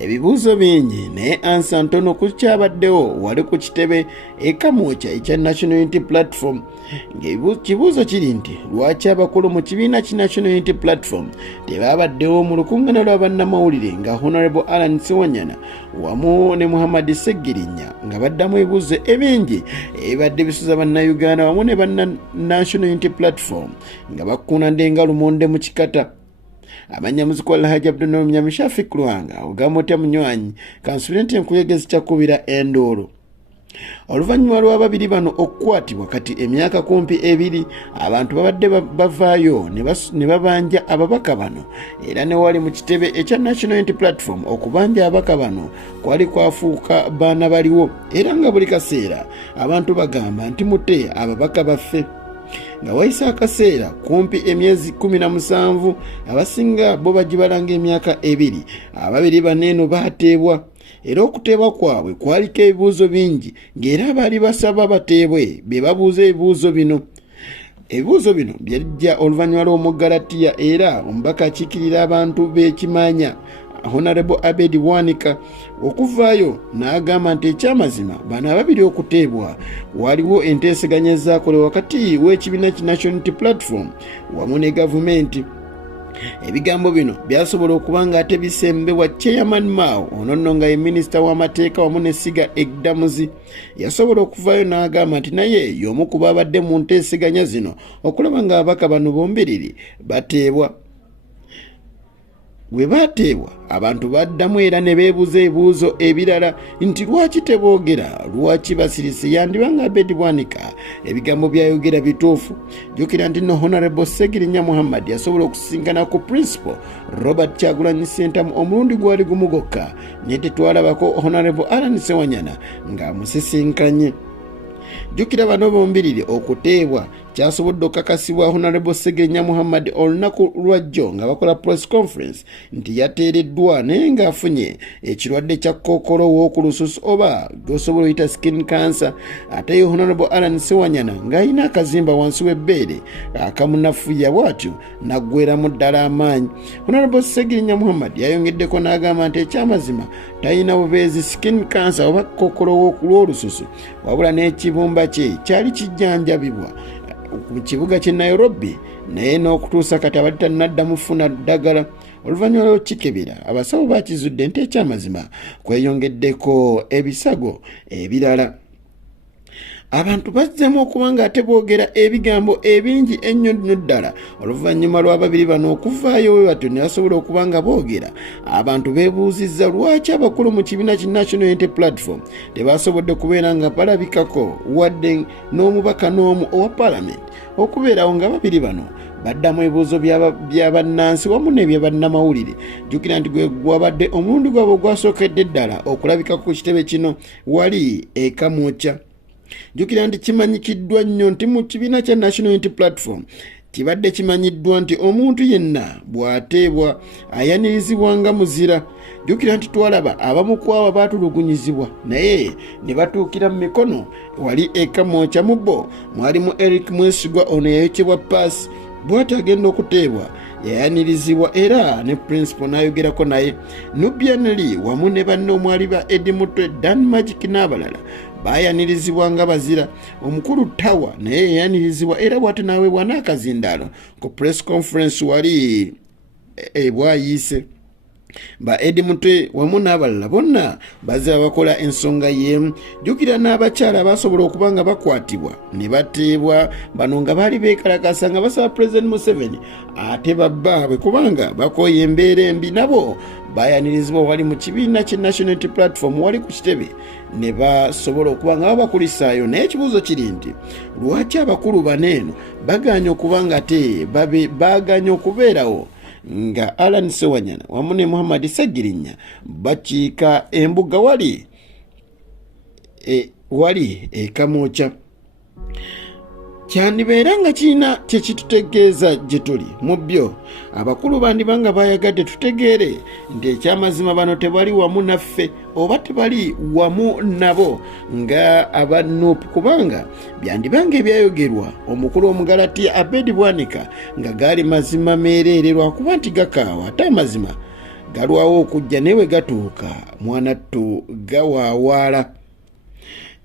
ebibuuzo bingi naye ansa ntono ku kyabaddewo wali ku kitebe Kamwokya ekya National Unity Platform. Kibuuzo kiri nti lwaki abakulu mu kibiina ki National Unity Platform tebabaddewo mu lukuŋŋaana lwa bannamawulire nga Honorable Ssewanyana wamu ne Muhammad Ssegirinya nga baddamu ebibuuzo ebingi ebibadde bisuza bannayuganda wamu ne banna National Unity Platform nga bakkuuna ndenga lumonde mu kikata. Amanyamuziko Alhaji Abdul Mnyamishafi Kulwanga ogamba otya munywanyi kansulenti enkuyegezi kyakubira endoolo. Oluvannyuma lw'ababiri bano okukwatibwa kati emyaka kumpi ebiri abantu babadde bavaayo ne babanja ababaka bano era ne wali mu kitebe ekya National Unity Platform okubanja ababaka bano kwali kwafuuka baana baliwo era nga buli kaseera abantu bagamba nti mute ababaka baffe. Nga wayise akaseera kumpi emyezi 17 abasinga bo bagibalanga emyaka ebiri ababiri baneeno baateebwa era okuteebwa kwabwe kwaliko ebibuuzo bingi ng'era abaali basaba bateebwe be babuuza ebibuuzo bino. Ebibuuzo bino byajja oluvannyuma lw'omuggalatiya era omubaka akiikirira abantu b'ekimanya Honorable Abedi Bwanika okuvaayo n'agamba nti ekyamazima bano ababiri okuteebwa waliwo enteeseganya ezaakolewa wakati w'ekibiina ki National Unity Platform wamu ne gavumenti. Ebigambo bino byasobola okuba nga ate bisembebwa Chairman Mao ono nno nga ye minisita w'amateeka wamu ne Siga Egdamuzi yasobola okuvaayo n'agamba nti naye y'omu ku babadde mu nteeseganya zino okulaba nga ababaka bano bombiriri bateebwa. Bwe baateebwa abantu baddamu era ne beebuuza ebibuuzo ebirala nti lwaki teboogera, lwaki basirise. Yandibanga Abedi Bwanika ebigambo byayogera bituufu. Jjukira nti no Honorable Ssegirinya Muhammad yasobola okusisinkana ku Principal Robert Kyagulanyi Ssentamu omulundi gwali gumu gwokka naye tetwalabako Honorable Ssewanyana ng'amusisinkanye. Jjukira bano bombiriri okuteebwa kyasobodde okukakasibwa Honorable Ssegirinya Muhammad olunaku lwajjo nga bakola press conference nti yateereddwa naye ng'afunye ekirwadde kya kkookolo w'okulususu oba gosobola oyita skin cancer. Ate ye Honorable Ssewanyana ng'alina akazimba wansi w'ebbeere akamunafuya bw'atyo naggweeramu ddala amaanyi. Honorable Ssegirinya Muhammad yayongeddeko n'agamba nti ekyamazima talina bubeezi skin cancer oba kkookolo w'olususu wabula n'ekibumba kye kyali kijjanjabibwa ku kibuga ky'e Nairobi naye n'okutuusa kati abadde tannaddamu funa ddagala. Oluvannyuma lw'okikebera abasawo baakizudde nti ekyamazima kweyongeddeko ebisago ebirala. Abantu bazzemu okuba nga ate boogera ebigambo ebingi ennyo ddala oluvannyuma lw'ababiri bano okuvaayo we batyo ne basobola okuba nga boogera. Abantu beebuuzizza lwaki abakulu mu kibiina ki National Unity Platform tebasobodde kubeera nga balabikako wadde n'omubaka n'omu owa Parliament okubeerawo nga babiri bano baddamu ebibuuzo by'abannansi wamu n'ebyabannamawulire. Jjukira nti gwe gwabadde omulundi gwabwe gwasookedde ddala okulabikako ku kitebe kino wali Kamwokya. Jjukira nti kimanyikiddwa nnyo nti mu kibiina kya National Unity Platform kibadde kimanyiddwa nti omuntu yenna bw'ateebwa ayanirizibwa nga muzira. Jjukira nti twalaba abamu ku abo baatulugunyizibwa naye ne batuukira mu mikono wali Kamwokya. Mu bo mwalimu Eric Mwesigwa ono yayokebwa paasi bw'ati agenda okuteebwa yayanirizibwa era ne Principal n'ayogerako naye. Nubianali wamu ne banne omwali ba Edimutwe Dan Magic n'abalala bayanirizibwa nga bazira. Omukulu Tawa naye yayanirizibwa era bw'ati n'aweebwa n'akazindaalo ku press conference wali Bwayise. Ba Edimutwe wamu n'abalala bonna bazira bakola ensonga y'emu. Jjukira n'abakyala abasobola okuba nga bakwatibwa ne bateebwa bano nga baali beekalakasa nga basaba President Museveni ate babbaabwe kubanga bakooye embeera embi nabo bayanirizibwa wali mu kibiina ki National Unity Platform wali ku kitebe ne basobola okuba nga babakulisaayo. Naye ekibuuzo kiri nti lwaki abakulu baneeno baganya okuba nga te baganya okubeerawo nga Ssewanyana wamu ne Muhammad Ssegirinya bakiika embuga wali Kamwokya. Kyandibeera nga kirina kyekitutegeeza gye tuli mu byo abakulu bandibanga bayagadde tutegeere nti ekyamazima bano tebali wamu naffe oba tebali wamu nabo nga aba NUP kubanga byandibanga ebyayogerwa omukulu omugalatiya Abedi Bwanika nga gaali mazima meereere lwakuba nti gakaawa ate amazima galwawo okujja newe gatuuka mwanattu gawaawala.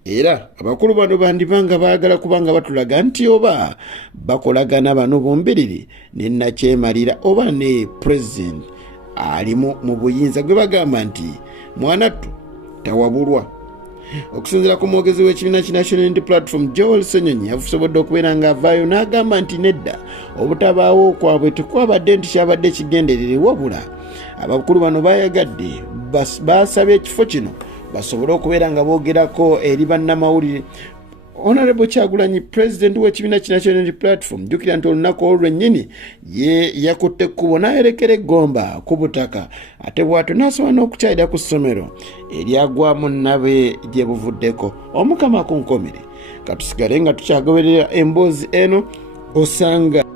Era abakulu bano bandibanga baagala kubanga batulaga nti oba bakolagana bano bombiriri ne Nakyemalira oba ne president alimu mu buyinza gwe bagamba nti mwanattu tawabulwa. Okusinziira ku mwogezi w'ekibiina ki National Unity Platform Joel Ssenyonyi yasobodde okubeera ng'avaayo n'agamba nti nedda obutabaawo kwabwe tekwabadde nti kyabadde kigenderere wabula abakulu bano bayagadde basabye ekifo kino basobole okubeera nga boogerako eri bannamawulire. Honorable Kyagulanyi president w'ekibiina ki National Unity Platform jjukira nti olunaku olwennyini ye yakutte ekkubo n'ayerekera eggomba ku butaka ate bw'atyo n'asobola n'okukyalira ku ssomero eryagwamu nabe gye buvuddeko. Omukama kunkomere katusigale nga tukyagoberera emboozi eno osanga